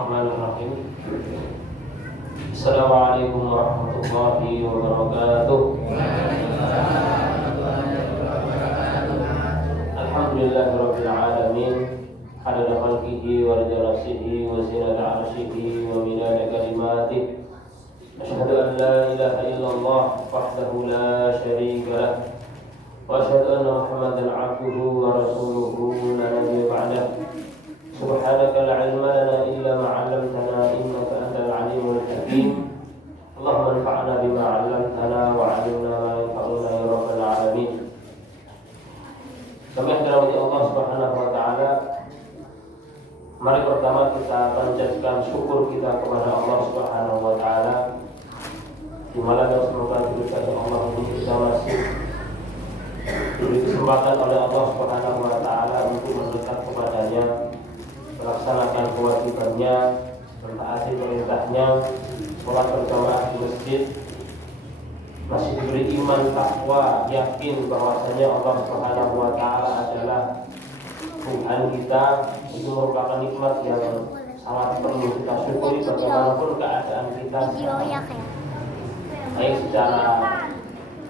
Bismillahirrahmanirrahim. Assalamualaikum warahmatullahi wabarakatuh. Alhamdulillahirabbil alamin. Adada khalqihi wa rida nafsihi wa zinata arsyihi wa midada kalimatihi. Asyhadu an la ilaha illallah wahdahu la syarika lah. Wa asyhadu anna Muhammadan 'abduhu wa rasuluhu la nabiyya ba'dah. Subhanaka la ilma lana illa ma 'allamtana innaka antal alimul hakim. Allahumma anfa'na bima 'allamtana wa 'allimna ma yanfa'una ya rabbal alamin. Kami yang dirahmati Allah Subhanahu wa taala, mari pertama kita panjatkan syukur kita kepada Allah Subhanahu wa taala, di mana dan semoga diberikan Allah untuk kita masih diberi kesempatan oleh Allah Subhanahu wa taala untuk mendekat kepadanya, melaksanakan kewajibannya, mentaati perintahnya, sholat berjamaah di masjid, masih diberi iman, takwa, yakin bahwasanya Allah Subhanahu wa taala adalah Tuhan kita. Itu merupakan nikmat yang sangat perlu kita syukuri bagaimanapun keadaan kita, baik secara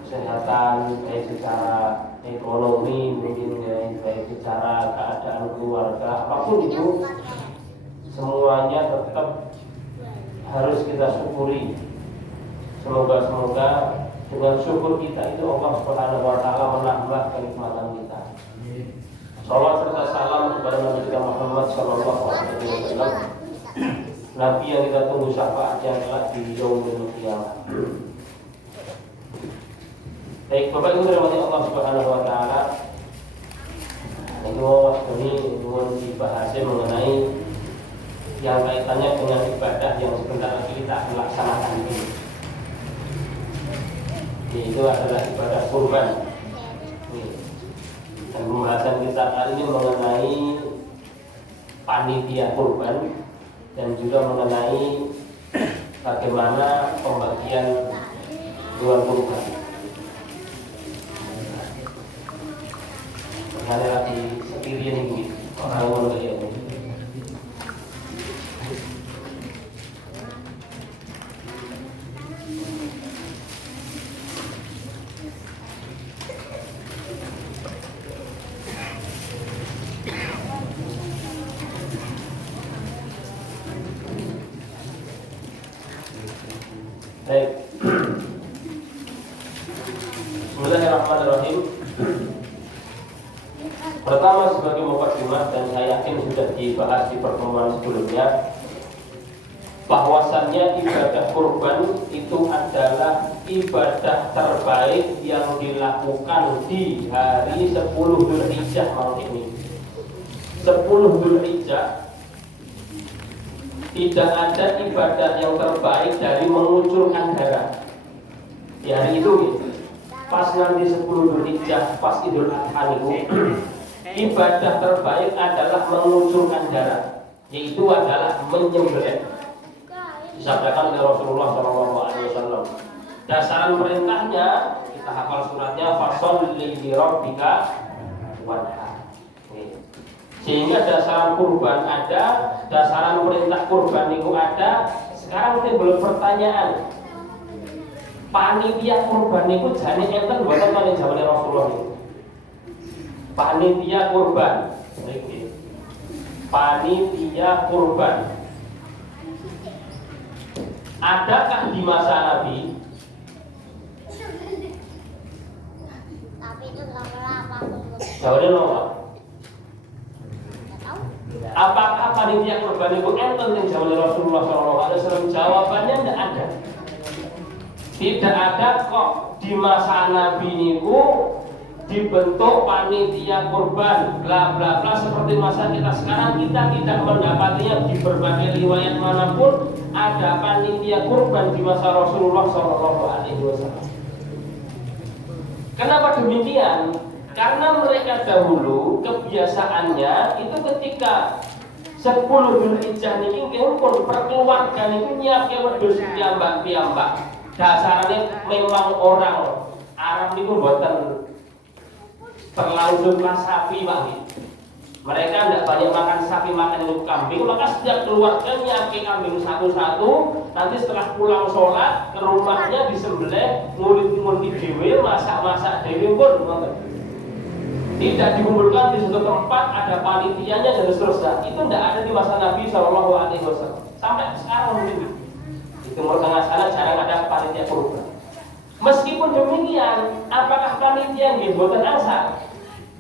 kesehatan, baik secara ekonomi, mungkin baik secara keadaan keluarga, apapun itu semuanya tetap harus kita syukuri. Semoga dengan syukur kita itu Allah Subhanahu wa taala menambah kenikmatan kita. Salawat serta salam kepada Nabi kita Muhammad sallallahu alaihi wasallam, Nabi yang kita tunggu syafaatnya kelak di yaumil qiyamah. Baik, Bapak Ibu dirahmati Allah Subhanahu wa taala. Ini dibahas mengenai yang kaitannya dengan ibadah yang sebentar lagi kita laksanakan ini. Yaitu adalah ibadah kurban. Dan pembahasan kita kali ini mengenai panitia kurban dan juga mengenai bagaimana pembagian hewan kurban. Karena lagi sekirian ini orang kayak ini. Baik. Bismillahirrahmanirrahim. Pertama, sebagai mukadimah, dan saya yakin sudah dibahas di pertemuan sebelumnya, bahwasannya ibadah kurban itu adalah ibadah terbaik yang dilakukan di hari 10 Dzulhijjah malam ini. 10 Dzulhijjah tidak ada ibadah yang terbaik dari mengucurkan darah. Di hari itu, pas nanti 10 Dzulhijjah, pas Idul Adha itu, ibadah terbaik adalah mengucurkan darah, yaitu adalah menyembelih. Disampaikan oleh Rasulullah SAW. Dasaran perintahnya kita hafal suratnya, fasholli li rabbika wanhar. Sehingga dasaran kurban ada, dasaran perintah kurban itu ada. Sekarang timbul pertanyaan, panitia kurban itu jane enten mboten kali jawane Rasulullah itu? Panitia kurban, panitia kurban, adakah di masa Nabi? Jawabannya nolak. Apakah panitia kurban itu enten yang jawabannya Rasulullah SAW? Jawabannya tidak ada. Tidak ada kok di masa Nabi niku dibentuk panitia kurban bla bla bla seperti masa kita sekarang. Kita tidak mendapatinya di berbagai riwayat manapun ada panitia kurban di masa Rasulullah SAW. Kenapa demikian? Karena mereka dahulu kebiasaannya itu ketika 10 Dzulhijjah niki pun perkeluarga niku nyiapke wedhus piyambak-piyambak. Dasarnya memang orang Arab niku mboten terlalu suka sapi, Pak. mereka tidak banyak makan sapi, makan itu kambing, maka setiap keluarga nyaki kambing satu-satu. Nanti setelah pulang sholat ke rumahnya disembelih, ngulit-ngulit dewe, masak-masak dewe pun. Tidak dikumpulkan di suatu tempat, ada panitianya dan seterusnya. Itu tidak ada di masa Nabi SAW. Sampai sekarang mungkin di Timur Tengah sana jarang ada panitia kurban. Meskipun demikian, apakah panitia yang buatan asal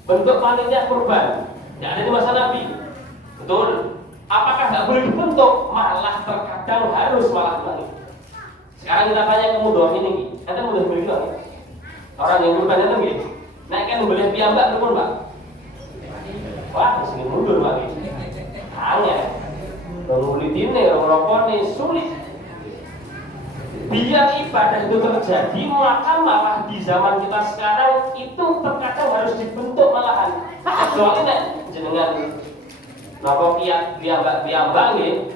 bentuk panitia kurban? Tidak ada di masa Nabi. Betul. Apakah tidak boleh dibentuk? Malah terkadang harus malah lagi. Sekarang kita tanya ke mudah ini, ada mudah begitu? Orang yang kurban itu gitu. Naikkan membeli piyambak pun Pak. Wah, sini mundur lagi. Hanya mengulitinnya, merokoknya sulit. Biar ibadah itu terjadi, maka malah di zaman kita sekarang itu terkadang harus dibentuk malahan. Kecuali nek jenengan napa piyambak nggih.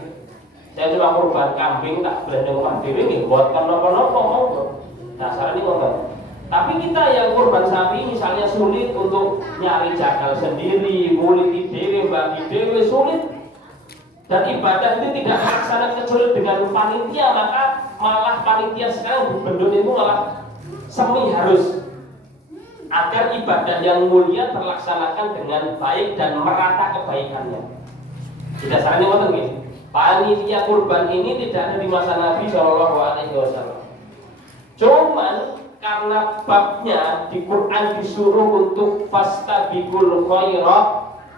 Saya cuma kurban kambing tak belanja omah dhewe nggih, buat napa-napa monggo. Dasarane ngoten. Tapi kita yang kurban sapi misalnya sulit untuk nyari jagal sendiri, nguliti dewe, bagi dewe sulit. Dan ibadah itu tidak terlaksana kecuali dengan panitia, maka malah panitia sekarang dibentuk itu malah semi harus agar ibadah yang mulia terlaksanakan dengan baik dan merata kebaikannya. Tidak sarannya ngoten nggih. Panitia kurban ini tidak ada di masa Nabi SAW. Cuman karena babnya di Quran disuruh untuk fastabiqul khairat,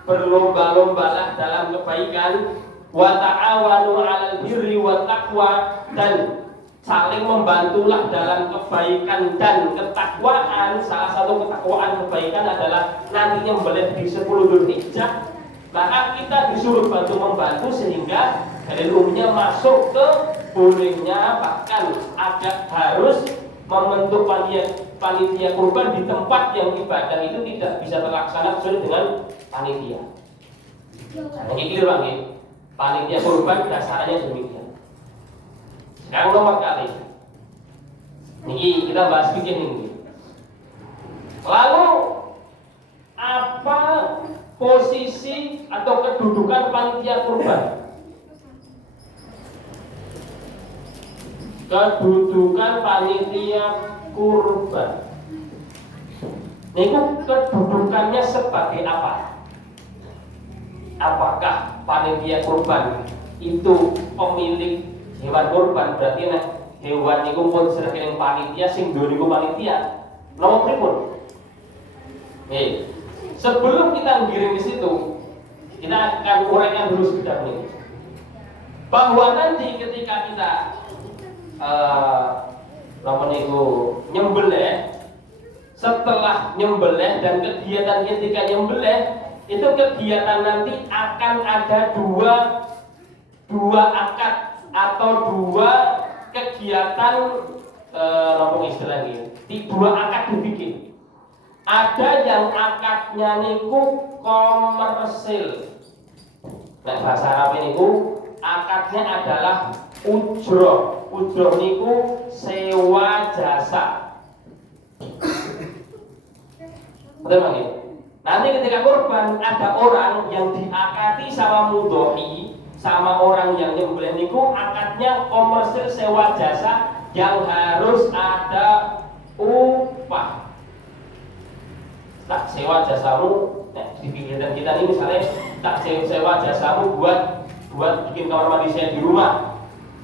berlomba-lombalah dalam kebaikan, wa ta'awanu 'alal birri wat taqwa, dan saling membantulah dalam kebaikan dan ketakwaan. Salah satu ketakwaan kebaikan adalah nantinya membeli di 10 Dzulhijjah. Maka kita disuruh bantu membantu sehingga dari umumnya masuk ke bolehnya, bahkan ada harus membentuk panitia kurban di tempat yang ibadah itu tidak bisa terlaksana kecuali dengan panitia. Nah, ini clear Bang, panitia kurban dasarnya demikian. Sekarang nomor kali ini kita bahas fikih ini. Lalu apa posisi atau kedudukan panitia kurban? Kedudukan panitia kurban itu kedudukannya sebagai apa? Apakah panitia kurban itu pemilik hewan kurban? Berarti hewan itu pun sedang panitia, sing duwe niku panitia. Nomor pripun? Sebelum kita ngiring di situ, kita akan uraikan dulu sekedar ini. Bahwa nanti ketika kita nyembelih, setelah nyembelih dan kegiatan ketika nyembelih itu kegiatan nanti akan ada dua akad atau dua kegiatan istilahnya. Dua akad dibikin. Ada yang akadnya niku komersil. Nah, bahasa Arab niku akadnya adalah ujroh. Ujroh niku sewa jasa. Betul Bang? Nanti ketika kurban ada orang yang diakati sama mudhohi, sama orang yang nyembelih niku akadnya komersil sewa jasa yang harus ada upah. Tak sewa jasamu, di kegiatan kita ini misalnya tak sewa jasamu buat bikin kamar mandi saya di rumah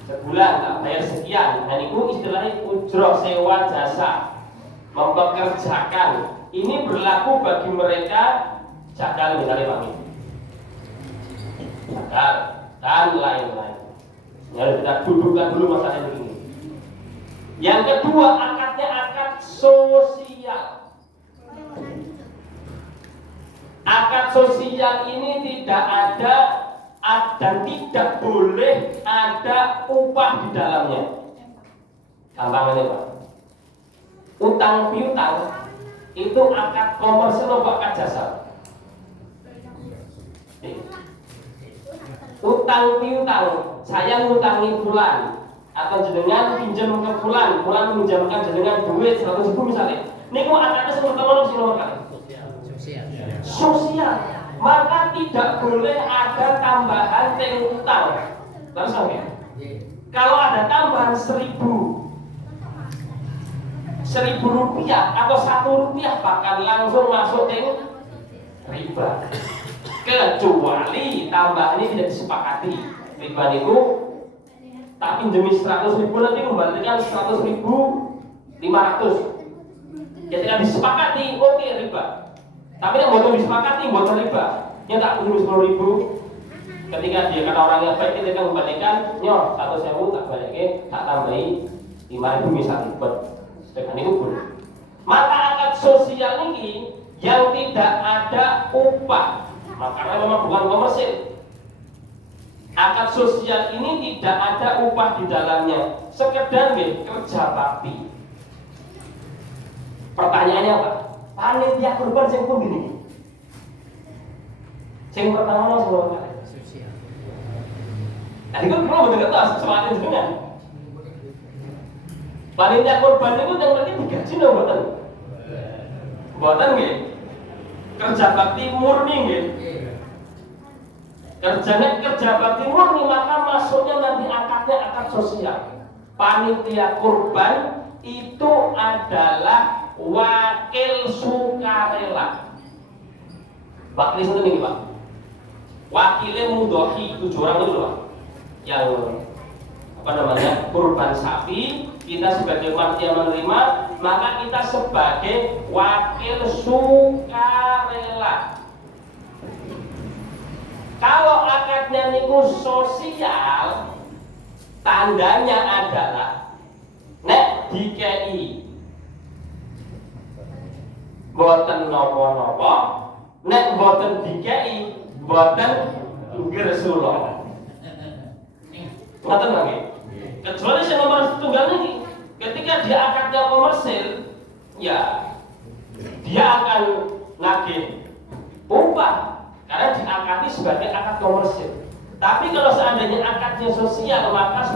sebulan, tak bayar sekian. Dan itu istilahnya ujroh sewa jasa, mempekerjakan. Ini berlaku bagi mereka jagal misalnya Pak, jagal dan lain-lain. Jadi kita dudukkan dulu masalah ini. Yang kedua akadnya akad sosial. Akad sosial ini tidak ada dan tidak boleh ada upah di dalamnya. Gampangannya Pak, utang piutang itu akad komersil atau akad jasa? Utang piutang, saya ngutangi fulan atau jenengan pinjam ke fulan pinjamkan jenengan duit 100.000 misalnya. Niku akadnya seperti apa sih nomor kali? Sosial. Maka tidak boleh ada tambahan teng utang. Terus oke. Kalau ada tambahan 1.000 rupiah atau 1 rupiah bahkan langsung masuk teng riba. Kecuali tambahan ini tidak disepakati. Riba itu tak pinjemi 100.000 nanti kembalikan 100.500. Ketika disepakati, oke riba. Tapi yang mau disepakati, bukan riba. Yang tak pinjemi 10.000. Ketika dia kata orangnya baik, kita kembalikan, nyor 100.000 tak balikin, tak tambahi 5.000 misalnya buat sedangkan itu boleh. Maka akad sosial ini yang tidak ada upah, makanya memang bukan komersil. Akad sosial ini tidak ada upah di dalamnya, sekedar kerja bakti. Pertanyaannya apa? Panitia kurban yang pun gini. Yang pertama semua sosial. Nah itu kalau betul betul semakin dengan panitia kurban itu yang lagi digaji loh buatan. Buatan nggih. Kerja bakti murni nggih. Kerja bakti murni maka masuknya nanti akadnya akad sosial. Panitia kurban itu adalah wakil sukarela. Wakil itu nih Pak. Wakilnya mudhohi 7 orang itu Pak. Yang apa namanya kurban sapi, kita sebagai panitia menerima, maka kita sebagai wakil sukarela. Kalau akadnya niku sosial, tandanya adalah nek dikei boten nopo-nopo, nek boten dikei boten gersulo. Ngoten lagi. Kecuali yang nomor tunggal ini, ketika dia akadnya komersil, ya dia akan nagih upah karena diakadi sebagai akad komersil. Tapi kalau seandainya akadnya sosial, maka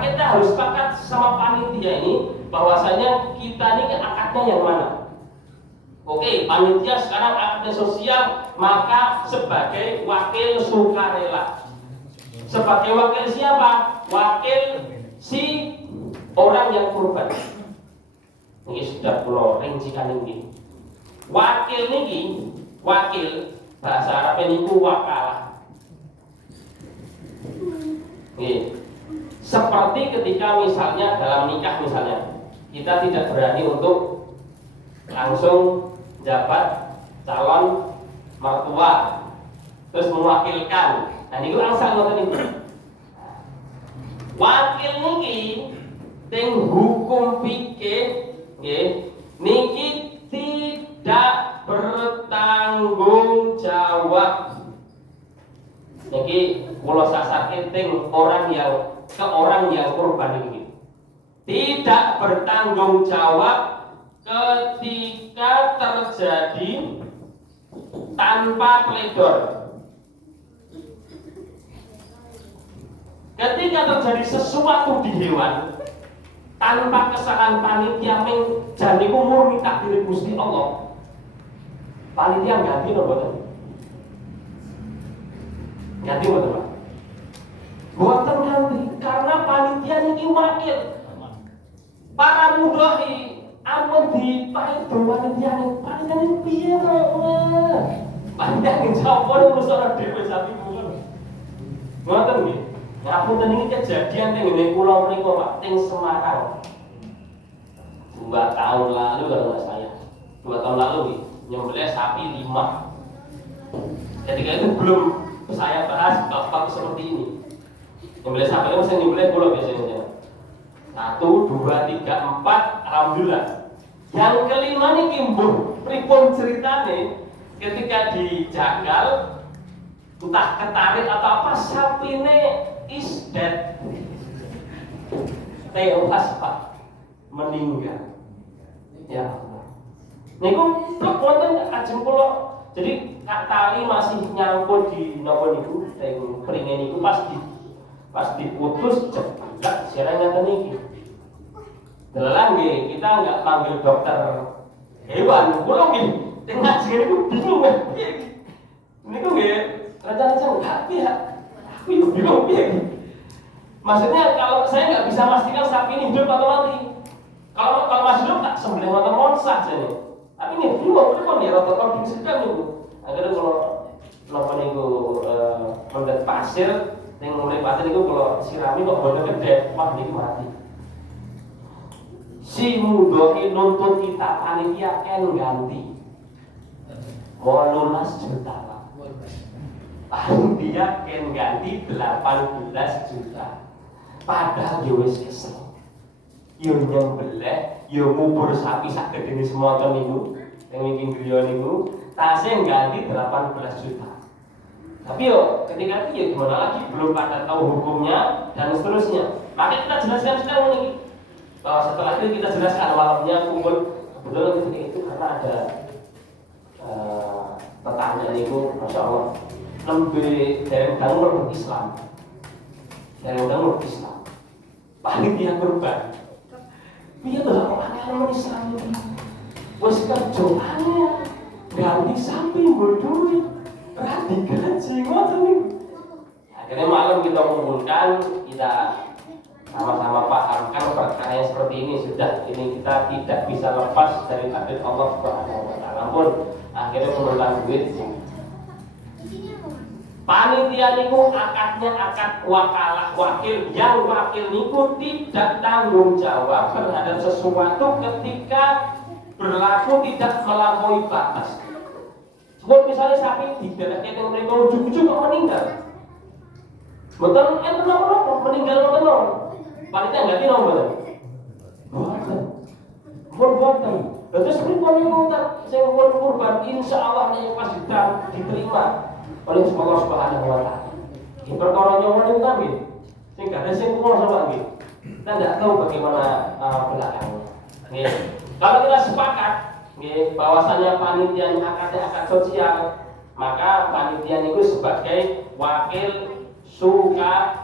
kita harus sepakat sama panitia ini bahwasanya kita ini akadnya yang mana. Oke, panitia sekarang akadnya sosial, maka sebagai wakil sukarela. Sebagai wakil siapa? Wakil si orang yang kurban. Ini sudah pulau rincikan ini. Wakil ini, wakil bahasa Arab ini wakalah. Nih, seperti ketika misalnya dalam nikah misalnya, kita tidak berani untuk langsung jabat calon mertua, terus mewakilkan. Nah ini langsung ngoten niku. Wakil niki teng hukum fikih nggih niki tidak bertanggung jawab. Niki kula sasake teng orang yang kurban ini. Tidak bertanggung jawab ketika terjadi tanpa pledor. Ketika terjadi sesuatu di hewan tanpa kesalahan panitia janiku murni takdir Gusti Allah, panitia ganti no boten? Ganti boten Pak? Boten ganti karena panitia niki wakil. Para mudhohi ampun dipaido panitia ini piye kok? Panitia njawab urusan dhewe sapi bukan. Ngoten nggih. Ngapunten ini kejadian yang di Pulau Riko Pak, teng Semarang 2 tahun lalu kalau nggak saya 2 tahun lalu nyembelih sapi 5. Ketika itu belum saya bahas bab seperti ini. Nyembelih sapi itu saya nyembelih pulau biasanya 1, 2, 3, 4 alhamdulillah. Yang kelima nih kimbuh pripun ceritane ketika dijagal entah ketarik atau apa sapine is dead, tewas Pak, meninggal. Ya Allah. Niku plek wonten ajeng kula. Jadi tali masih nyangkut di napa niku teng pringe niku pas diputus jeblak sirah ngaten niki. Delalah nggih, kita enggak panggil dokter hewan. Kula nggih teng ajeng niku bingung piye. Niku nggih rencana enggak ya. Aku yo bingung piye. Maksudnya kalau saya nggak bisa pastikan sapi ini hidup atau mati. Kalau masih hidup tak sembelih atau monsah saja. Tapi ini bingung, itu kan ya rotor sedang itu. Akhirnya kalau nopo niku mendet pasir, yang mulai pasir itu kalau sirami kok bodoh gede, wah niku mati. Si mudoi nuntut kita panitia ganti 18 juta Pak. Panitia ganti 18 juta. Padahal yo wis kesel. Yo nyembelih, yo ngubur sapi sak gedene semoten niku, sing iki griya niku, tasnya ganti 18 juta. Tapi yo ketika itu ya gimana lagi, belum pada tahu hukumnya dan seterusnya. Maka kita jelaskan sekarang ini bahwa setelah itu kita jelaskan malamnya kumpul kebetulan ketika itu karena ada pertanyaan itu, masya Allah, lebih dari undang Islam, dari undang Islam, panitia kurban. Iya belah orang Islam itu, wes kerjaannya ganti sapi berduit, berarti gaji ngoten nih. Akhirnya malam kita kumpulkan, kita sama-sama pahamkan perkara yang seperti ini sudah ini kita tidak bisa lepas dari takdir Allah Subhanahu wa taala pun akhirnya mengumpulkan duit. Panitia niku akadnya akad wakalah wakil, yang wakil niku tidak tanggung jawab terhadap sesuatu ketika berlaku tidak melampaui batas. Seperti misalnya sapi tidak yang mereka ujuk-ujuk kok meninggal, betul enten apa meninggal betul. Panitia nggak tahu betul. Bukan. Terus pripun niku sing kurban insyaallah nek pas diterima oleh Allah Subhanahu wa taala. Ini perkara nyawa niku kan nggih. Sing gak ada sing kulo sama nggih. Kita enggak tahu bagaimana belakangnya. Nggih. Kalau kita sepakat nggih bahwasanya panitia akad sosial, maka panitia niku sebagai wakil sukarela.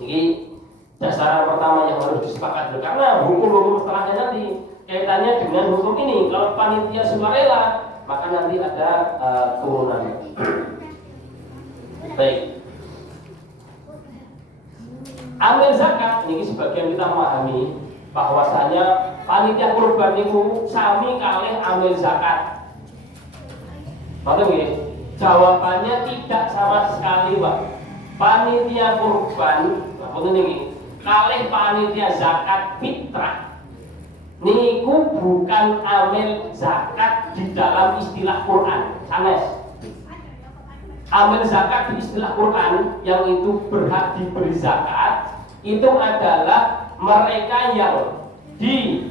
Jadi dasar pertama yang harus disepakati karena hukum-hukum setelahnya nanti kaitannya dengan hukum ini. Kalau panitia sukarela maka nanti ada turunannya. Baik. Amil zakat ini sebagian kita memahami bahwasanya panitia kurban itu sami kalih amil zakat. Maksudnya jawabannya tidak sama sekali, Pak. Panitia kurban, maksudnya ini kalih panitia zakat fitrah niku bukan amil zakat di dalam istilah Quran. Sanes. Amil zakat di istilah Quran yang itu berhak diberi zakat itu adalah mereka yang diutus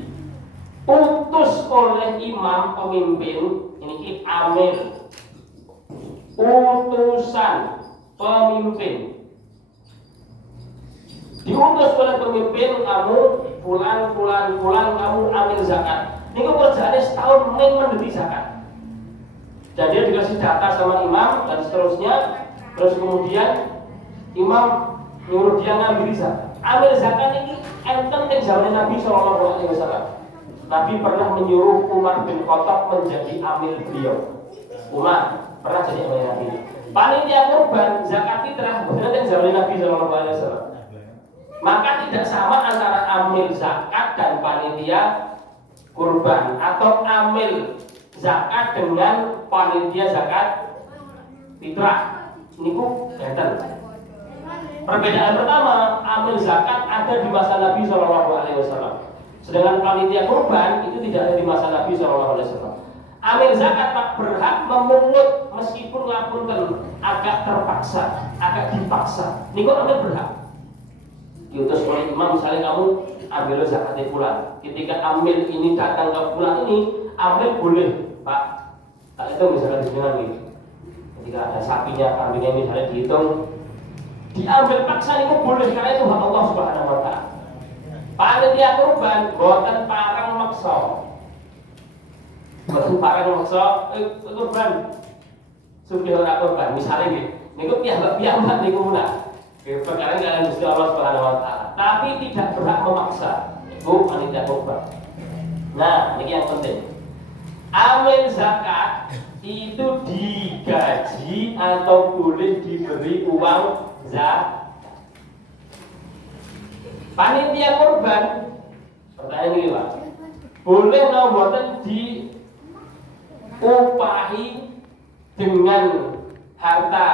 oleh imam pemimpin. Ini amil, utusan pemimpin. Diutus oleh pemimpin, kamu pulang kamu ambil zakat. Ini kerjaannya setahun mendiri zakat. Jadi dia dikasih data sama imam dan seterusnya. Terus kemudian imam nyuruh dia ngambil zakat. Ambil zakat ini enten yang zaman Nabi SAW. Nabi pernah menyuruh Umar bin Khattab menjadi amil beliau. Umar pernah jadi amil Nabi. Panitia kurban zakat fitrah benar yang zaman Nabi SAW. Maka tidak sama antara amil zakat dan panitia kurban atau amil zakat dengan panitia zakat fitrah. Niku benten. Perbedaan pertama, amil zakat ada di masa Nabi SAW. Sedangkan panitia kurban itu tidak ada di masa Nabi SAW. Amil zakat tak berhak memungut meskipun lapunten agak terpaksa, agak dipaksa. Niku amil berhak. Diutus oleh imam, misalnya kamu ambil zakatnya bulan. Ketika amil ini datang ke bulan ini, amil boleh, Pak. Tak itu misalnya dengan gitu. Ketika ada sapinya, kambingnya misalnya dihitung, diambil paksa itu boleh karena itu hak Allah Subhanahu wa taala. Panitia kurban boten parang maksa. Boten parang maksa kurban. Sugih ora kurban misalnya nggih. Niku piyambak niku munah. Perkara kalian Gusti Allah Subhanahu wa taala, tapi tidak berhak memaksa. Itu panitia kurban. Nah, ini yang penting. Amil zakat itu digaji atau boleh diberi uang zakat. Panitia kurban, pertanyaan ini Pak, boleh mboten diupahi dengan harta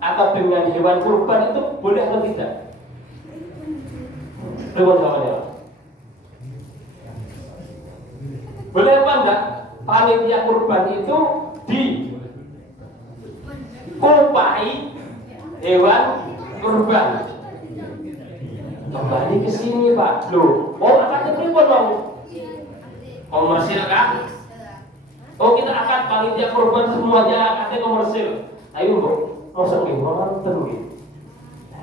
atau dengan hewan kurban, itu boleh atau tidak? Belum jawabannya Pak. Boleh apa enggak? Panitia kurban itu diupahi hewan kurban. Kembali ke sini Pak. Loh, akadnya pripun dong? Komersil kan? Kita akad panitia kurban semuanya akadnya komersil. Ayo Bu, mosok nggih wonten nggih.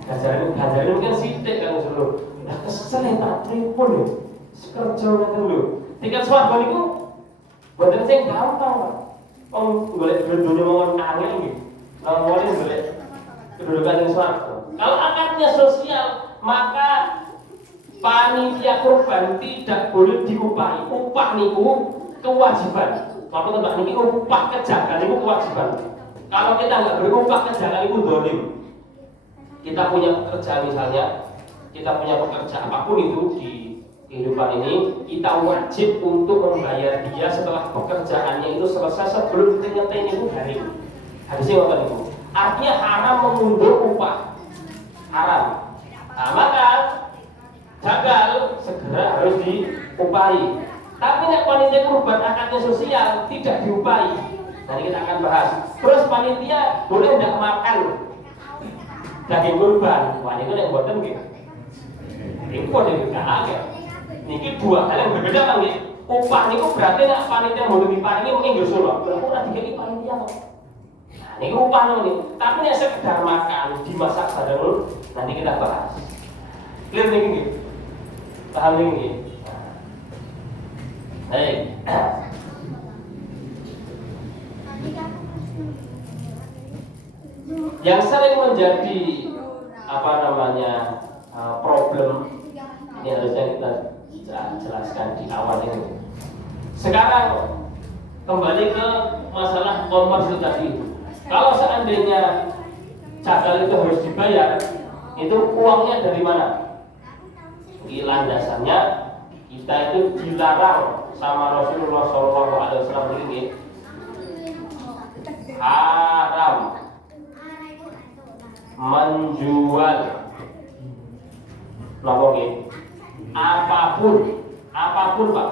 Gajaran kan sithik kan seluruh. Lah kesel tak pripun lho. Kerja ngoten lho. Tiket swarga niku boten sing gampang, Pak. Golek dunya mawon angel nggih. Mulai golek kedudukan ing swarga. Kalau akadnya sosial, maka panitia kurban tidak boleh diupahi. Upah niku kewajiban. Waktu tembak niki upah kejagaan niku kewajiban. Kalau kita nggak beri upah kejagaan itu dolim. Kita punya pekerjaan misalnya, kita punya pekerjaan apapun itu di kehidupan ini, kita wajib untuk membayar dia setelah pekerjaannya itu selesai sebelum kita nyeteni itu hari. Hadisnya apa itu? Artinya haram mengundur upah. Haram. Nah, maka gagal segera harus diupahi. Tapi nek panitia kurban akadnya sosial tidak diupahi. Nanti kita akan bahas. Terus panitia boleh tidak makan daging kurban? Wah, itu yang boten nggih. Itu kok dikatakan. Niki dua hal yang berbeda kan nggih. Upah niku berarti nek panitia mau diparingi mungkin nggih solo. Lha kok ora dikeki panitia kok. Nah, niku upah nih. Tapi nek sekedar makan, dimasak bareng nanti kita bahas. Clear niki nggih. Paham niki nggih. Baik. Yang sering menjadi problem ini harusnya kita jelaskan di awal ini. Sekarang kembali ke masalah komersil tadi. Kalau seandainya cadal itu harus dibayar, itu uangnya dari mana? Landasannya kita itu dilarang sama Rasulullah SAW ini haram menjual apapun Pak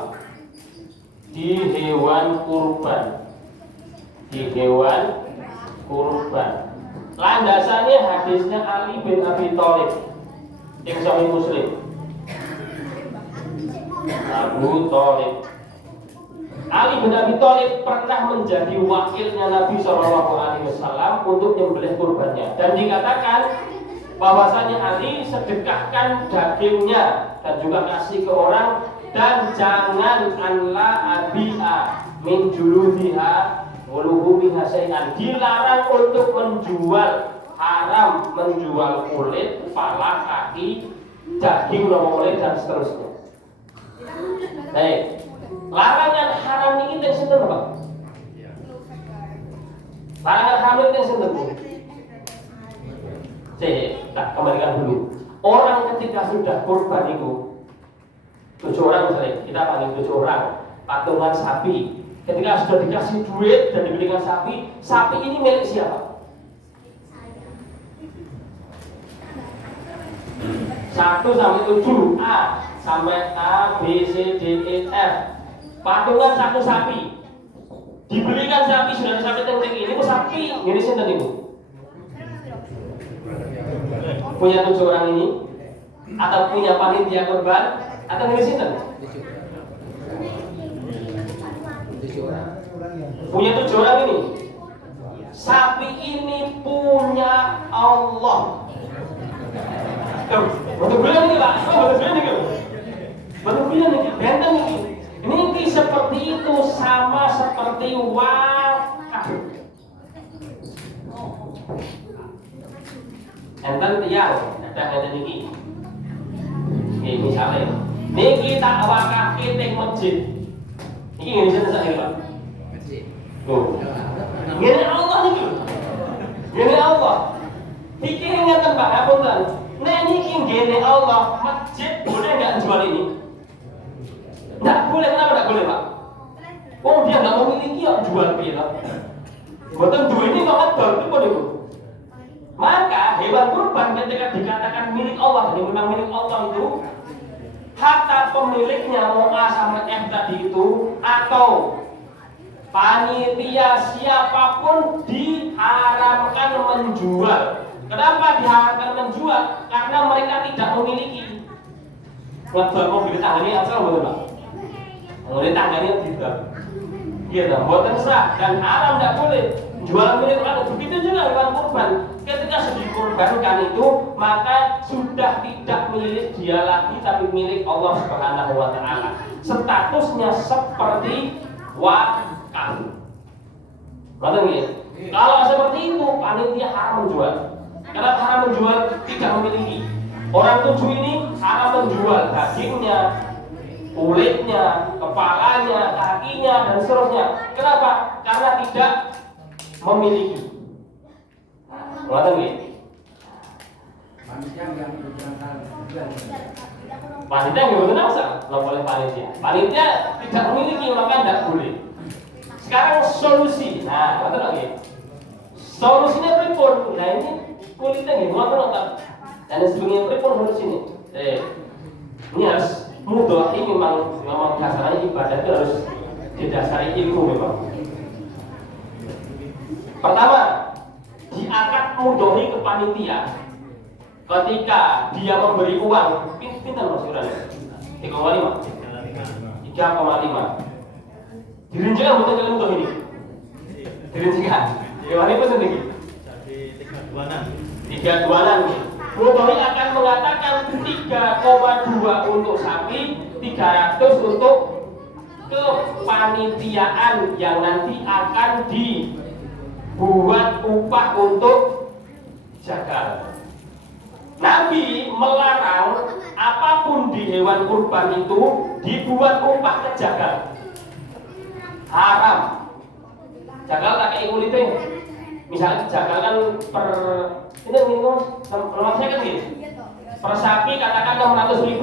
di hewan kurban. Landasannya hadisnya Ali bin Abi Thalib yang Sahih Muslim. Abu Thalib, Ali bin Abi Thalib pernah menjadi wakilnya Nabi SAW untuk menyembelih kurbannya, dan dikatakan bahwasanya Ali sedekahkan dagingnya dan juga kasih ke orang, dan jangan anla abi'a min juludiha wuluhumiha syai'an. Dilarang untuk menjual, haram menjual kulit, kepala, kaki, daging, nomor dan seterusnya. Baik, larangan haram ini yang sinten Pak? Larangan haram ini yang sinten? Tak kembalikan dulu. Orang ketika sudah kurban itu 7 orang misalnya, kita panggil 7 orang, patungan sapi. Ketika sudah dikasih duit dan dibelikan sapi, sapi ini milik siapa? 1 sampai 7, A, B, C, D, E, F. Patungan 1 sapi. Dibelikan sapi, sudah sampai titik ini, sapi ini sinten ini? Punya 7 orang ini, atau punya panitia kurban, atau ini sinten? Punya 7 orang ini. Sapi ini punya Allah. Betul bilang ini Pak, betul bilang ini. Betul bilang ini, benteng ini. Ini seperti itu, sama seperti wakaf. Enten tiang, ada niki. Misalnya, niki tak wakaf ning masjid. Iki ngene sing sak Pak. Tuh. Ngene Allah niki. Ngene Allah. Iki ngeten Pak, apunten. Nek niki ngene Allah, masjid boleh enggak jual ini? Enggak boleh, kenapa enggak boleh, Pak? Oh, dia enggak memiliki ya jual piye to? Mboten duwe ini kok adol itu pun itu. Maka hewan kurban ketika dikatakan milik Allah, jadi memang milik Allah itu, hatta pemiliknya mau A sama F tadi itu atau panitia siapapun diharamkan menjual. Kenapa diharamkan menjual? Karena mereka tidak memiliki. Ngedol mobil tanggane asal mboten, Pak. Mobil tanggane tidak. Iya, mboten sah dan haram, tidak boleh. Jual milik orang. Begitu juga hewan kurban. Ketika sudah dikurbankan itu, maka sudah tidak milik dia lagi, tapi milik Allah Subhanahu wa Ta'ala. Statusnya seperti wakaf. Ngerti nggih? Kalau seperti itu, panitia haram menjual. Karena haram menjual tidak memiliki. Orang tujuh ini haram menjual dagingnya, kulitnya, kepalanya, kakinya, dan seterusnya. Kenapa? Karena tidak memiliki. Ngerti nggih? Panitia yang berangkat jual. Panitia nggak boleh asal, nggak boleh panitia. Panitia tidak memiliki, maka tidak boleh. Sekarang solusi, nah, ngerti lagi. Solusinya pripun? Nah ini kulitnya nggih, ngoten. Dan sebelumnya pripun solusinya? Ini harus mudah. Ini memang dasarnya ibadah itu harus didasari ilmu memang. Pertama, diangkat mudahi ke panitia. Ketika dia memberi uang, pinter Mas Yuran, 3,5. Dirincikan betul kalian mudah ini. Dirincikan. Gimana itu sendiri? 3,2. Mudahi akan mengatakan 3,2 untuk sapi, 300 untuk kepanitiaan yang nanti akan dibuat upah untuk jagal. Nabi melarang apapun di hewan kurban itu dibuat upah ke jagal. Haram. Jagal tak kayak kulitnya. Misalnya jagal kan ini nomor saya kan gini. Per sapi katakan 600.000.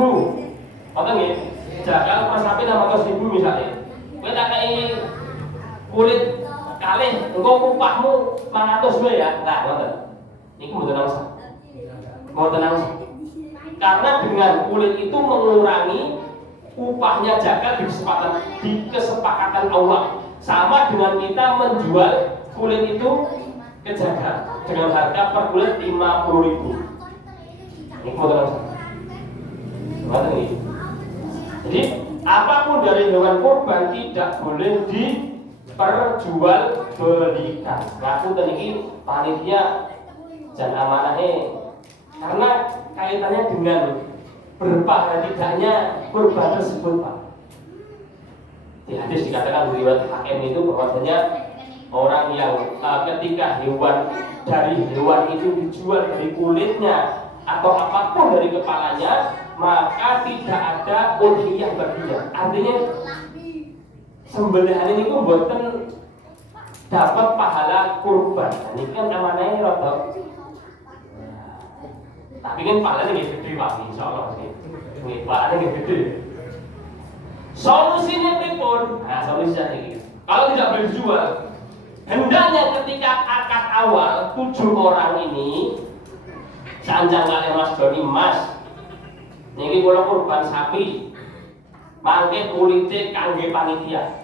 Betul nggih? Jagal per sapi 600.000 misalnya. Kowe tak kayak kulit kalih engko upahmu 500 wae ya. Nah, ngoten. Niku mboten nangsa. Mboten nangsa. Karena dengan kulit itu mengurangi upahnya jagal di kesepakatan Allah. Sama dengan kita menjual kulit itu ke jagal dengan harga per kulit 50.000. Ini mboten nangsa. Ngoten nggih. Jadi apapun dari hewan kurban tidak boleh diperjualbelikan. Ngaku tadi panitia dan amanahnya karena kaitannya dengan berpahala tidaknya kurban tersebut, Pak. Di hadis dikatakan riwayat Hakim itu bahwasanya orang yang ketika dari hewan itu dijual dari kulitnya atau apapun dari kepalanya, maka tidak ada udhiyah baginya. Artinya sembelihan ini pun buatan dapat pahala kurban. Ini kan amanahnya rada. Tapi kan pahalanya nggih gede, Pak, insyaallah sih. Nggih, pahalanya nggih gede. Solusinya pripun? Nah, solusinya iki. Kalau tidak boleh dijual, hendaknya ketika akad awal 7 orang ini sanjang kalian Mas Doni Mas. Niki kula kurban sapi. Mangke kulite kangge panitia.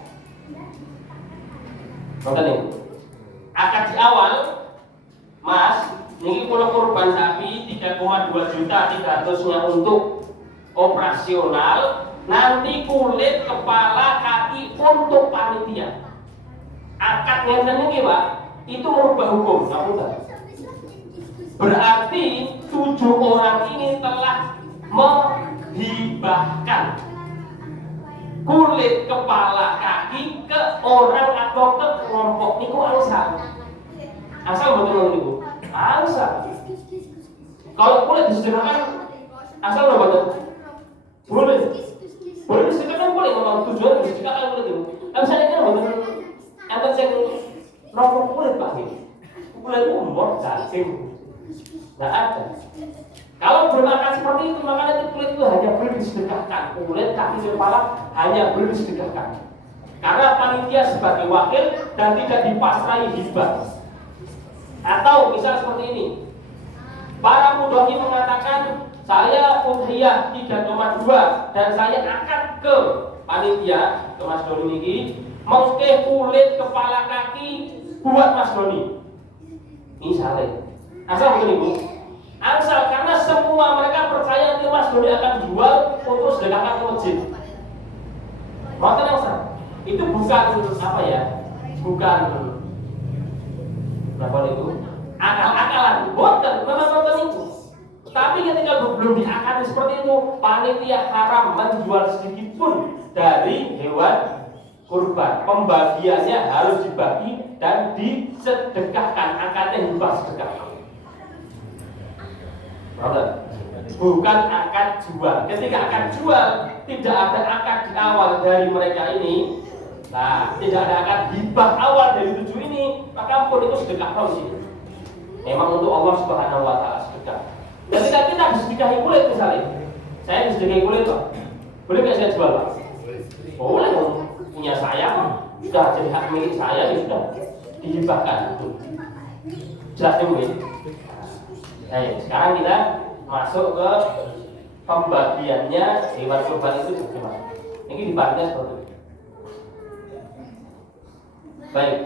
Ngoten niku. Akad di awal, Mas, niki kula kurban sapi 3,2 juta 300-nya untuk operasional, nanti kulit, kepala, kaki untuk panitia. Akad ngeten niki, Pak, itu merubah hukum, ngapunten. Berarti 7 orang ini telah menghibahkan kulit, kepala, kaki ke orang atau ke kelompok niku angsal. Asal betul niku. Angsal. Kalau kulit disederhanakan asal nggak betul. Boleh. Boleh disederhanakan boleh, memang tujuan disederhanakan kulit itu. Tapi saya kan betul. Enten sing daging. Nggak ada. Kalau bermakan seperti itu, maka nanti kulit itu hanya boleh disedekahkan. Kulit, kaki, kepala hanya boleh disedekahkan. Karena panitia sebagai wakil dan tidak dipasrai hibah. Atau misal seperti ini, para mudhohi mengatakan saya udhiyah 3,2 dan saya akad ke panitia, ke Mas Doni ini, mengke kulit kepala kaki buat Mas Doni. Misalnya, asal begini Bu, asal karena semua mereka percaya nanti Mas Doni akan jual untuk sedekahkan ke masjid. Mau tenang Ustaz, itu bukan apa ya, bukan apa itu akal-akalan, boten, memang boten itu. Tapi ketika belum diakali seperti itu, panitia haram menjual sedikit pun dari hewan kurban. Pembagiannya harus dibagi dan disedekahkan, akadnya hibah sedekah. Bukan akad jual. Ketika akad jual, tidak ada akad di awal dari mereka ini. Nah, tidak ada akad hibah awal dari 7 ini, maka pun itu sedekah di sini. Memang untuk Allah Subhanahu wa taala sedekah. Ketika kita disedekahi kulit misalnya, saya disedekahi kulit Pak, boleh nggak saya jual Pak? Boleh, punya saya sudah jadi hak milik saya, ya sudah dihibahkan. Jelas mungkin. Nah, sekarang kita masuk ke pembagiannya hewan kurban itu bagaimana? Ini dibaginya seperti itu. Baik.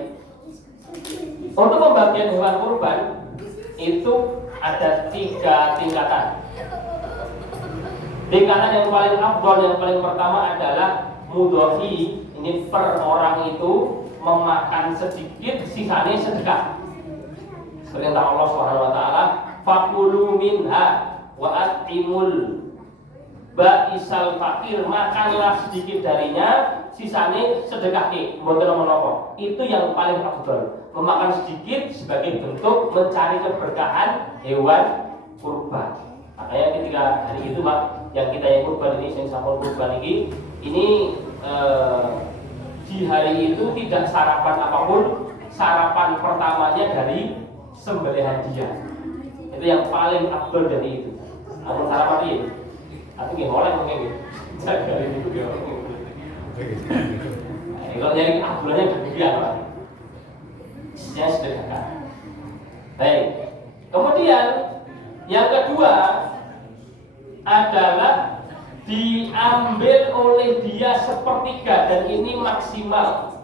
Untuk pembagian hewan kurban itu ada 3 tingkatan. Tingkatan yang paling afdol, yang paling pertama adalah mudhohi. Ini per orang itu memakan sedikit, sisanya sedekah. Perintah Allah Subhanahu wa taala, fakulu minha wa at'imul ba'isal fakir, makanlah sedikit darinya, sisanya sedekah ke mboten menapa. Itu yang paling afdol. Memakan sedikit sebagai bentuk mencari keberkahan hewan kurban. Makanya ketika hari itu Pak, yang kita yang kurban ini, yang sampul kurban ini di hari itu tidak sarapan apapun. Sarapan pertamanya dari sembelihan dia. Itu yang paling afdol dari itu. Aku sarapan ini. Aku nggih oleh mungkin nggih. Jaga itu dia. Kalau nyari afdolnya kemudian Pak. Yang sedekahkan. Baik. Kemudian yang kedua adalah diambil oleh dia sepertiga, dan ini maksimal.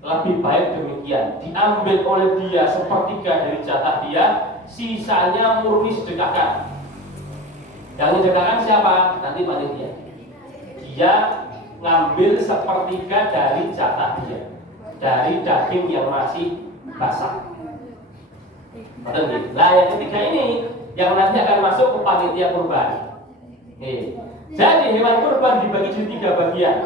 Lebih baik demikian. Diambil oleh dia sepertiga dari jatah dia, sisanya murni sedekahkan. Yang sedekahkan siapa? Nanti panitia. Dia ngambil sepertiga dari jatah dia, dari daging yang masih basah. Nah, yang ketiga ini yang nanti akan masuk ke panitia kurban. Jadi hewan kurban dibagi jadi 3 bagian.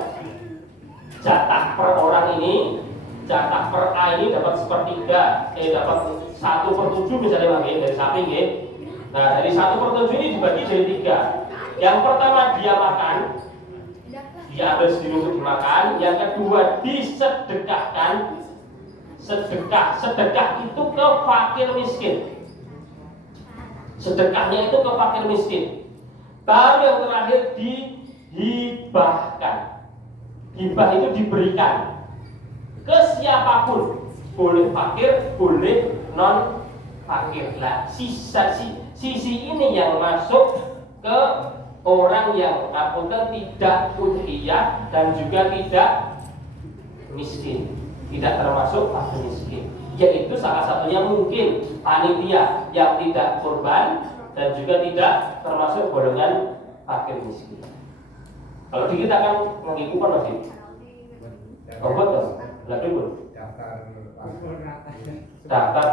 Jatah per orang ini, jatah per A ini dapat sepertiga, dapat 1/7 misalnya bang, dari samping ya. Nah, dari 1/7 ini dibagi jadi 3. Yang pertama dia makan, dia ambil sendiri untuk dimakan. Yang kedua disedekahkan. Sedekah itu ke fakir miskin. Sedekahnya itu ke fakir miskin. Baru yang terakhir dihibahkan. Hibah itu diberikan ke siapapun, boleh fakir, boleh non fakir. Nah, sisi ini yang masuk ke orang yang apunten tidak udhiyah dan juga tidak miskin, tidak termasuk fakir miskin. Yaitu salah satunya mungkin panitia yang tidak kurban dan juga tidak termasuk golongan fakir miskin. Kalau di kita kan mengikuti masih obat kan, lagi pun daftar.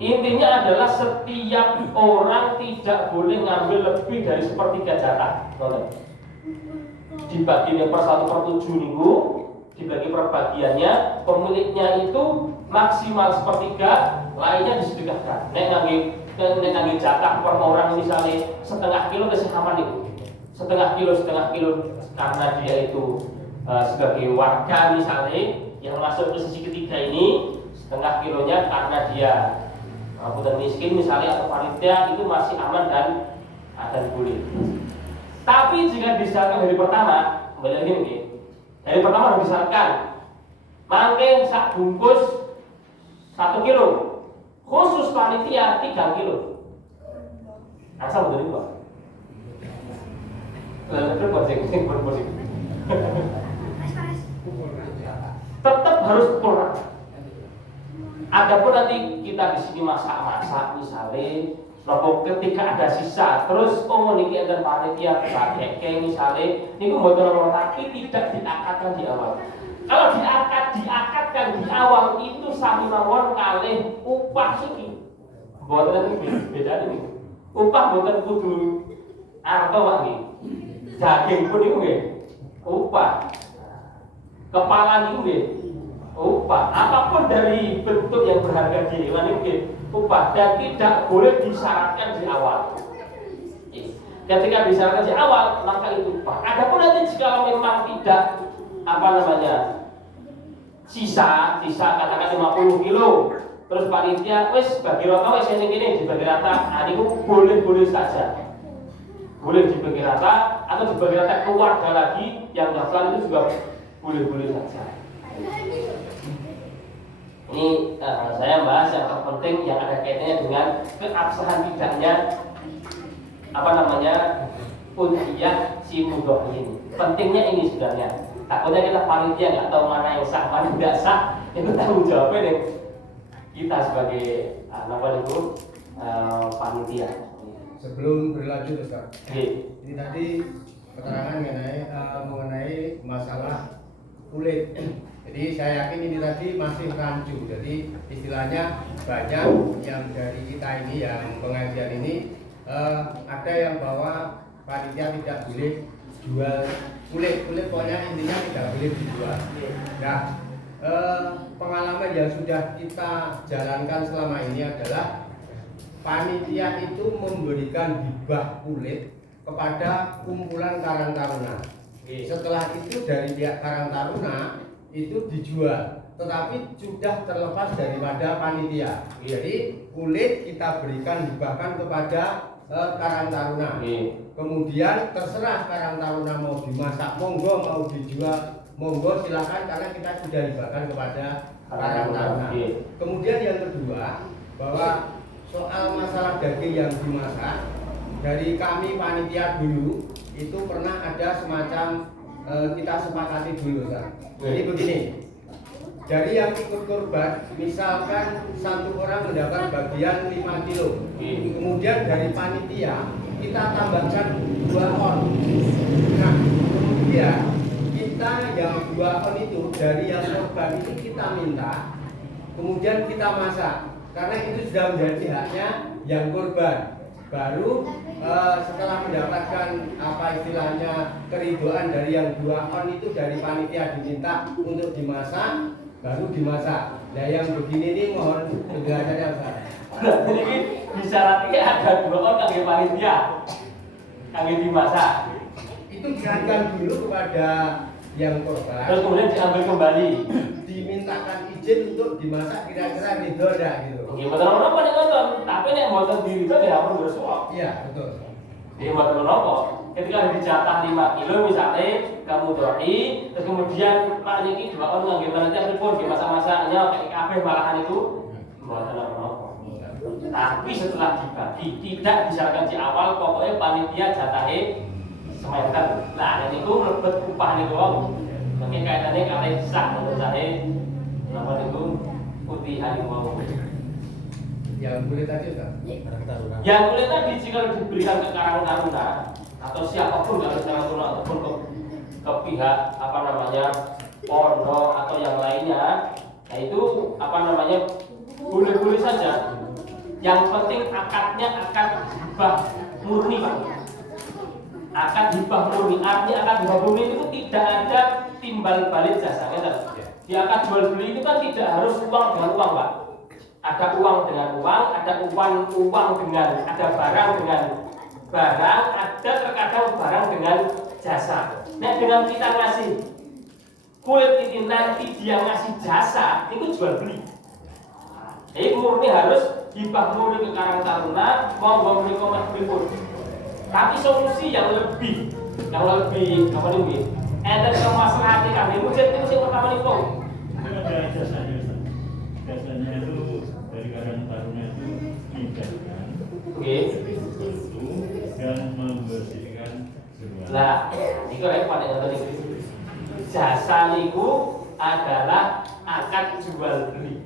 Intinya adalah setiap orang tidak boleh ngambil lebih dari sepertiga jatah. Dibagi per 1/7 minggu, dibagi per bagiannya, pemiliknya itu maksimal sepertiga, lainnya disedekahkan. Nek jatah per orang misalnya setengah kilo kasih aman itu. Setengah kilo karena dia itu sebagai warga misalnya yang masuk ke sisi ketiga ini, setengah kilonya karena dia bukan miskin misalnya atau panitia itu masih aman dan boleh. Tapi jika disyaratkan hari pertama, kembali lagi nih, hari pertama harus disyaratkan mangke sak bungkus 1 kilo, khusus panitia 3 kilo. Asal betul itu. Lalu posing. Tetap harus pukul rata. Adapun nanti kita di sini masak misalnya, nopo ketika ada sisa, terus niki enten panitia pakai misalnya, niku mboten nomor tapi tidak diakatkan di awal. Kalau diakatkan di awal itu sami mawon kalih upah siki. Mboten beda ini. Upah mboten kudu arto wae. Daging pun niku nggih upah. Kepala niku nggih upah. Apapun dari bentuk yang berharga di hewan itu upah dan tidak boleh disyaratkan di awal. Ketika disyaratkan di awal maka itu upah. Adapun nanti jika memang tidak sisa katakan 50 kilo terus panitia wis bagi rata wis ini dibagi rata, niku boleh saja. Boleh dibagi rata atau dibagi rata keluarga lagi yang daftar itu juga boleh saja. Ini saya bahas yang terpenting yang ada kaitannya dengan keabsahan tidaknya udhiyah si mudhoh ini. Pentingnya ini sebenarnya. Takutnya kita panitia nggak tahu mana yang sah, mana yang tidak sah, itu tanggung jawabnya deh kita sebagai panitia. Sebelum berlanjut Ustaz, Oke. ini tadi keterangan mengenai masalah kulit. Jadi saya yakin ini tadi masih rancu. Jadi istilahnya banyak yang dari kita ini yang pengajian ini ada yang bawa panitia tidak boleh jual kulit pokoknya intinya tidak boleh dijual. Nah, pengalaman yang sudah kita jalankan selama ini adalah panitia itu memberikan hibah kulit kepada kumpulan Karang Taruna. Setelah itu dari pihak Karang Taruna itu dijual, tetapi sudah terlepas daripada panitia. Jadi kulit kita berikan hibahkan kepada Karang Taruna. Kemudian terserah Karang Taruna mau dimasak monggo, mau dijual monggo silakan karena kita sudah hibahkan kepada Karang Taruna. Kemudian yang kedua bahwa soal masalah daging yang dimasak dari kami panitia dulu itu pernah ada semacam kita sepakati dulu kan. Jadi begini, dari yang ikut korban misalkan satu orang mendapat bagian 5 kilo, kemudian dari panitia kita tambahkan 2 on. Nah kemudian kita yang 2 on itu dari yang korban itu kita minta, kemudian kita masak karena itu sudah menjadi haknya yang korban. Baru setelah mendapatkan istilahnya keridoan dari yang 2 on itu dari panitia diminta untuk dimasak, baru dimasak. Nah yang begini ini mohon penjelasannya Ustaz. Berarti ini disyaratnya ada 2 on kangge panitia kangge dimasak. Itu diserahkan dulu kepada yang korban. Terus kemudian diambil kembali. Dimintakan izin untuk dimasak kira-kira ridho enggak gitu. Ya betul apa nek ngoten, tapi nek mboten diri itu ya perlu bersuap. Iya, betul. Jadi mboten menapa. Ketika dijatah 5 kilo misalnya kamu doi, terus kemudian Pak niki 2 on ngangge panitia pripun di masa-masanya kayak kabeh malahan itu mboten menapa. Tapi setelah dibagi tidak disyaratkan di awal pokoknya panitia jatahe semeter. Nah, niku mlebet upah niku wae. Mungkin kaitannya kalian sah menurut saya niku utihan wau. Yang kulit tadi Ustaz. Yang kulit tadi jika diberikan ke Karang Taruna atau siapapun kalau Karang Taruna ataupun ke pihak pondok atau yang lainnya, nah itu boleh-boleh saja. Yang penting akadnya akad hibah murni Pak. Akad hibah murni, artinya akad hibah murni itu tidak ada timbal balik jasa. Di akad jual beli itu kan tidak harus uang dengan uang Pak. Ada uang dengan uang, ada uang dengan, ada barang dengan barang, ada terkadang barang dengan jasa. Nah dengan kita ngasih kulit ini nanti dia ngasih jasa, itu jual beli. Jadi murni harus hibah murni ke Karang Taruna, monggo menika Mas pripun. Tapi solusi yang lebih apa nih? Enten kemaslahatan kami mujud itu sing pertama niku. Itu ada jasanya Ustaz. Jasanya itu dari Karang Taruna itu meningkatkan Oke. dan membersihkan sebuah. Lah, niku repot ya ngoten niku. Jasa niku adalah akad jual beli.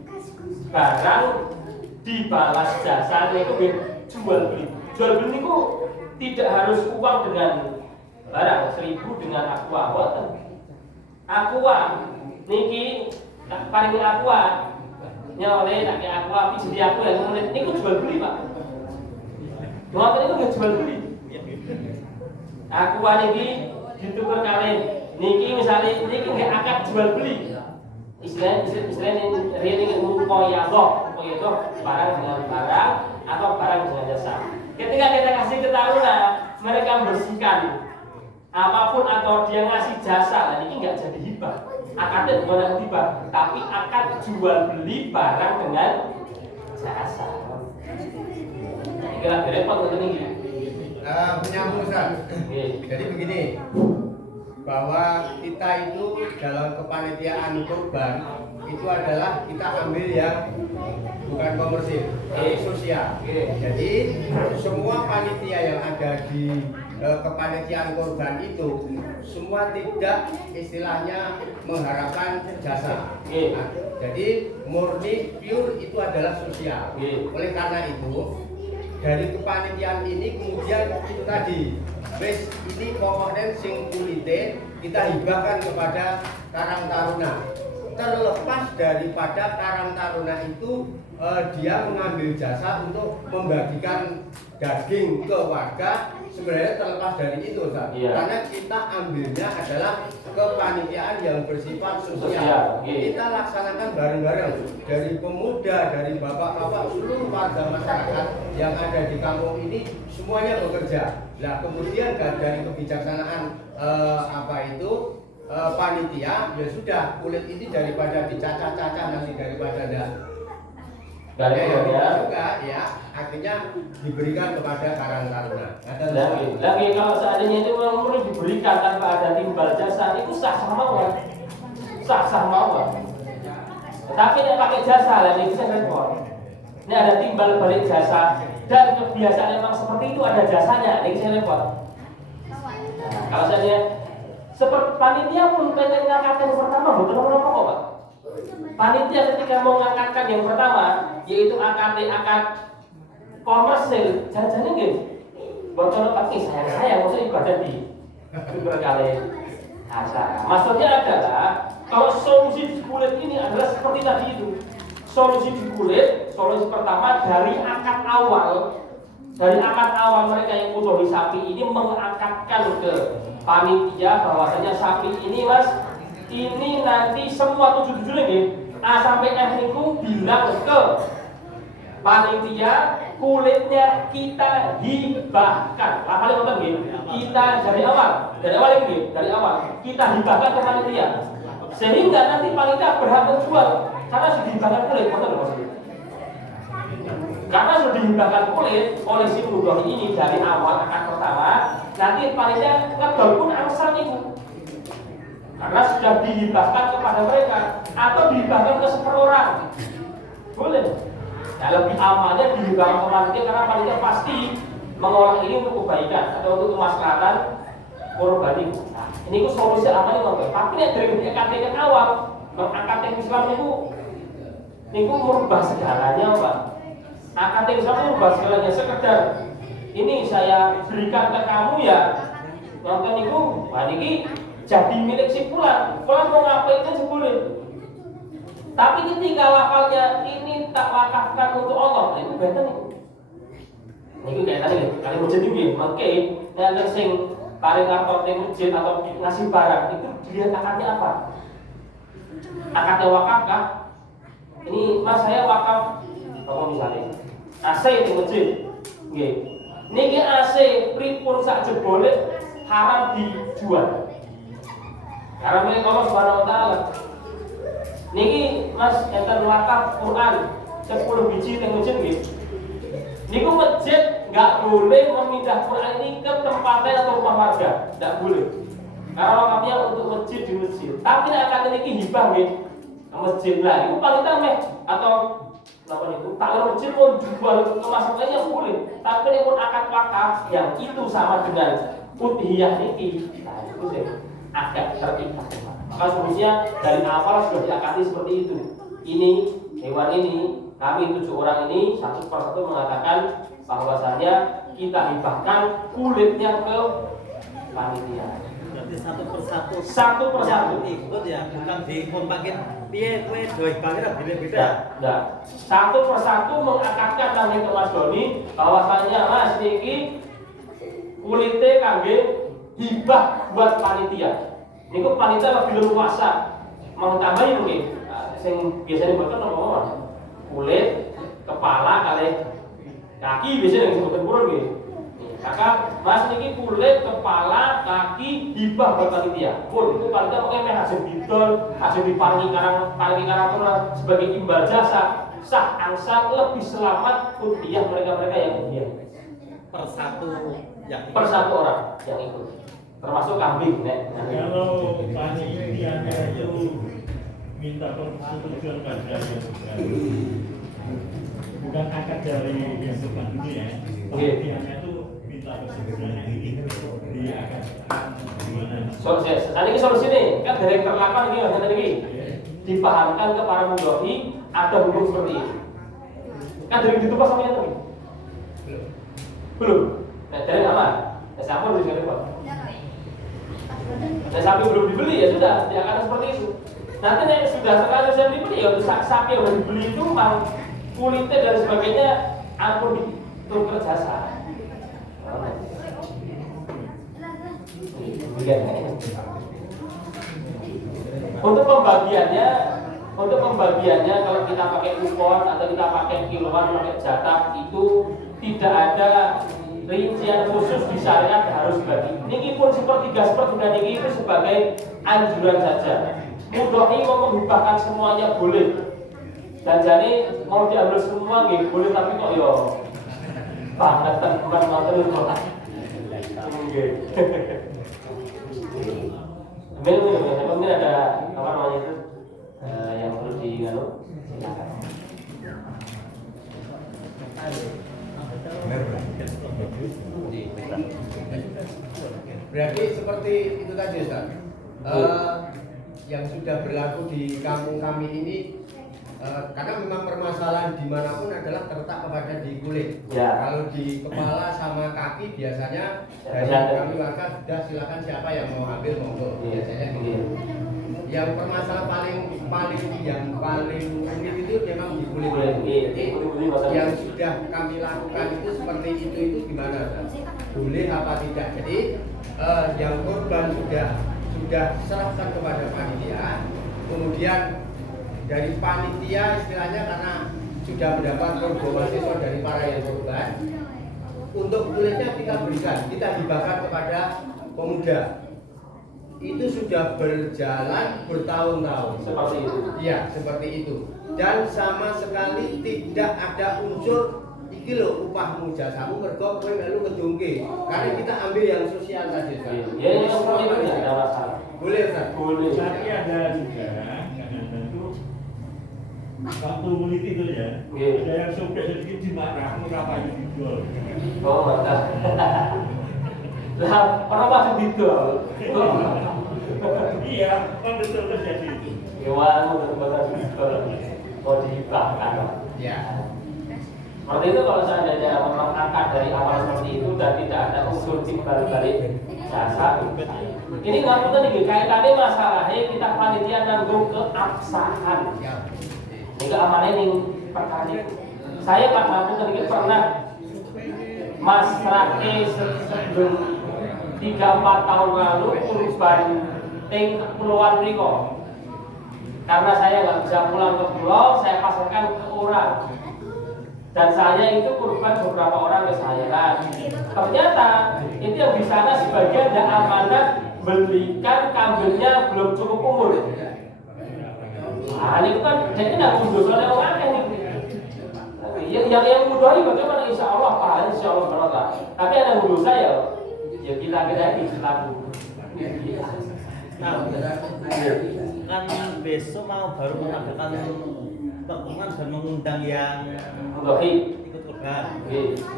Barang dibalas jasa niku jual beli. Jual beli niku tidak harus uang dengan barang 1000 dengan aqua boten. Aqua niki tak paringi aqua nyole tak ke aqua jadi aku ya kemudian niku jual beli Pak. Ngoten niku nggih jual beli. Aqua niki ditukar kalian niki misalnya niki nggih akad jual beli. Istilahnya ini mukoyado barang dengan barang atau barang dengan jasa. Ketika kita kasih ke taruna, mereka bersihkan apapun atau dia ngasih jasa, nah ini nggak jadi hibah. Akadnya bukan hibah, tapi akad jual beli barang dengan jasa. Ini kira repot untuk ini. Menyambung Ustaz. Jadi begini, bahwa kita itu dalam kepanitiaan kurban itu adalah kita ambil yang bukan komersil, tapi sosial. Jadi semua panitia yang ada di kepanitiaan kurban itu semua tidak istilahnya mengharapkan jasa. Nah, jadi murni pure itu adalah sosial. Oleh karena itu dari kepanitiaan ini kemudian itu tadi wis ini pokoknya sing kulite kita hibahkan kepada Karang Taruna. Terlepas daripada Karang Taruna itu dia mengambil jasa untuk membagikan daging ke warga, sebenarnya terlepas dari itu Ustaz. Karena kita ambilnya adalah kepanitiaan yang bersifat sosial. Kita laksanakan bareng-bareng dari pemuda, dari bapak-bapak, seluruh warga masyarakat yang ada di kampung ini semuanya bekerja. Nah kemudian dari kebijaksanaan panitia ya sudah kulit ini daripada dicacah-cacah nanti daripada juga ya akhirnya diberikan kepada Karang Taruna. Lagi kalau seandainya itu memang diberikan tanpa ada timbal jasa itu sah mawon. Tapi ini pakai jasa lah ini bisa repot. Ini ada timbal balik jasa dan kebiasaan memang seperti itu ada jasanya, ini bisa repot. Nah, kalau seandainya seperti panitia pun pengen ngangkatkan pertama betul apa kok Pak? Panitia ketika mau ngangkatkan yang pertama yaitu akad komersil, jangan-jangan gitu. Bocor pakai sayang maksudnya ibadah di berkali asal. Maksudnya adalah kalau solusi di kulit ini adalah seperti tadi itu. Solusi di kulit, solusi pertama dari akad awal mereka yang butuh sapi ini mengangkatkan ke panitia bahwasanya sapi ini Mas ini nanti semua 7 lagi A sampai F itu bilang ke panitia kulitnya kita hibahkan. Apalagi nonton gitu. Kita dari awal kita hibahkan ke panitia. Sehingga nanti panitia berhak menjual karena sudah dihibahkan kulit, betul maksudnya. Karena sudah dihibahkan kulit oleh si mudah ini dari awal akad pertama, nanti panitia ngedol pun angsal itu. Karena sudah dihibahkan kepada mereka atau dihibahkan ke seperorang. Boleh. Nah, lebih amannya dihibahkan ke panitia karena panitia pasti mengolah ini untuk kebaikan atau untuk kemaslahatan korban itu. Nah, ini ku solusi amannya Bang. Tapi nek dari akad awal, akad Islam niku merubah segalanya, Pak. Akad Islam merubah segalanya sekedar ini saya berikan ke kamu ya. Nonton niku, wah niki jadi milik si fulan mau ngapain aja boleh. Tapi ketika lafalnya ini tak wakafkan untuk Allah, itu beda nih. Ini kayak tadi, kali masjid ini, mungkin yang sing paling rapor di masjid atau ngasih barang itu dilihat akadnya apa? Akadnya wakaf kah? Ini Mas saya wakaf, kamu misalnya AC di masjid, niki AC pripun sak jebole haram dijual. Karena milik Allah Subhanahu wa taala. Niki Mas enten wakaf Quran 10 biji teng masjid nggih. Niku masjid nggak boleh memindah Quran ini ke tempatnya atau rumah warga, nggak boleh. Karena wakafnya untuk masjid di masjid. Tapi akan ini hibah nih ke masjid lah. Itu paling tameh atau apa itu? Takmir masjid mau jual ke masjidnya boleh. Tapi ini pun akad wakaf yang itu sama dengan udhiyah niki. Nah itu sih agak terikat. Maka sebenarnya dari awal sudah diakati seperti itu. Ini hewan ini kami 7 orang ini satu persatu mengatakan bahwasanya kita hibahkan kulitnya ke panitia. Berarti satu persatu. Satu persatu. Ikut ya, bukan dikompakin. Piye kowe doih banget beda-beda. Nah, satu persatu mengakatkan namanya ke Mas Doni bahwasanya Mas niki kulitnya kangge hibah buat panitia. Niku panitia lebih leluasa mentambahi mungkin. Sing biasanya buat apa? Kulit, kepala, kali kaki biasanya yang disebutkan kurang gitu. Maka Mas niki kulit, kepala, kaki hibah buat panitia. Pun itu panitia mungkin hasil bidol, hasil diparingi karakter sebagai imbal jasa. Sah angsa lebih selamat udhiyah mereka-mereka yang udhiyah. Per satu orang yang ikut. Termasuk kambing, nek. Kalau panitianya itu minta persetujuan pada yang bukan akad dari yang depan ini ya. Panitianya itu minta persetujuan di akad gimana? Solusi nih, kan dari terlakukan ini nggak tadi dipahamkan ke para mudhohi ada hukum seperti ini. Kan dari ditumpah sama yang tadi? Belum. Nah, dari aman. Nah, siapa belum dikasih Pak? Nah, sapi belum dibeli ya sudah, tidak akan seperti itu. Nanti nih sudah sekali saya dibeli ya untuk sapi yang udah dibeli itu mang kulitnya dan sebagainya ampun ditukar jasa. Untuk pembagiannya kalau kita pakai kupon atau kita pakai kiloan, pakai jatah itu tidak ada rincian khusus di syariat harus bagi. Niki pun sepertiga niki itu sebagai anjuran saja. Mudhohi mau menghibahkan semuanya boleh. Dan jadi mau diambil semua nggih boleh tapi kok yo banget teman motor kok. Nggih. Mungkin ada apa namanya itu yang perlu diinganu. Silakan. Berarti seperti itu tadi Ustaz. Yang sudah berlaku di kampung kami ini karena memang permasalahan dimanapun adalah terletak kepada di kulit. Ya. Kalau di kepala sama kaki biasanya dari kami warga sudah silakan siapa yang mau ambil monggo. Biasanya gitu. Yang permasalahan yang paling rumit itu memang di kulit. Jadi yang sudah kami lakukan itu seperti itu gimana? Boleh apa tidak? Jadi yang korban sudah serahkan kepada panitia, kemudian dari panitia istilahnya karena sudah mendapat mahasiswa dari para yang korban, untuk kulitnya kita hibahkan kepada pemuda. Itu sudah berjalan bertahun-tahun. Seperti itu. Iya, seperti itu. Dan sama sekali tidak ada unsur iki lho upahmu jasamu mergo kowe melu ngedungke. Karena kita ambil yang sosial tadi, Ustaz. Ya, yang seperti itu tidak ada masalah. Boleh, Ustaz? Boleh. Tapi ada juga kadang-kadang itu waktu mulut itu ya, ada yang sobek sedikit dimarah, ngapain dijual? Oh, mantap. Lah, orang masih dijual. Iya, kan betul terjadi itu. Hewan betul-betul dijual. Mau dihibahkan. Ya. Seperti itu kalau seandainya memang akad dari awal seperti itu dan tidak ada unsur timbal balik jasa. Ini nggak betul nih kaitannya masalahnya kita panitia nanggung keabsahan. Ini keamanan yang perkara itu. Saya Pak Mampu ketika pernah Mas Rake sebelum 3-4 tahun lalu kurban ting kepulauan Riko. Karena saya nggak bisa pulang ke pulau, saya pasarkan ke orang. Dan saya itu kurban beberapa orang ke saya. Ternyata itu yang di sana sebagian ada amanat belikan kambingnya belum cukup umur. Nah, ini kan jadi nggak mundur oleh orang yang ini. yang mudahi bagaimana insya Allah pahala insya Allah berapa. Tapi ada yang dosa ya kita ini selaku. Nah, kan besok mau baru mengadakan pertemuan dan mengundang yang ikut korban.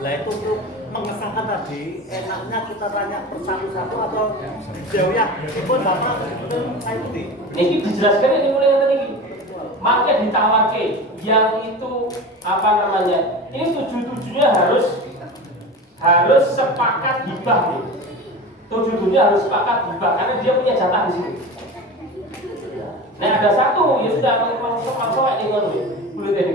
Lah itu untuk mengesahkan tadi, enaknya kita tanya persatu-satu atau jauh ya? Ibu bapak saya ikuti. Ini dijelaskan ini mulai tadi. Makanya ditawarkan yang itu apa namanya? Ini tujuh-tujuhnya harus sepakat hibah. Tujuh-tujuhnya harus sepakat hibah karena dia punya jatah di sini. Nah ada satu ya sudah langsung ini kan kulit ini.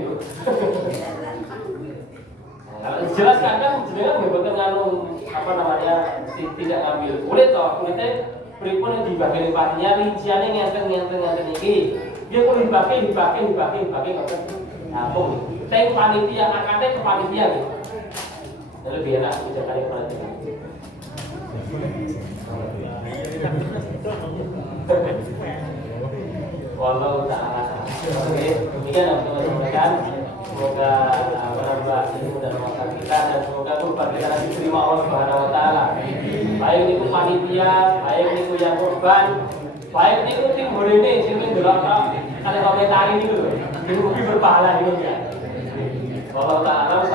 Kalau dijelaskan kan jenengan beberkan nganu apa namanya tidak ngambil kulit toh kulitnya pripun yang dibagi partinya rinciannya ngenten iki. Dia kulit dibagi ngoten. Nah, teng panitia akadnya ke panitia gitu. Lebih enak bijakane panitia. Wallahu ta'ala. Oke, demikian teman-teman. Semoga menambah ilmu dan wawasan kita dan semoga kurban kita nanti diterima Allah Subhanahu wa taala. Baik itu panitia, baik itu yang kurban, baik itu tim ini sing ndelok kali komentar ini lho. Ini lebih berpahala ini ya. Wallahu ta'ala.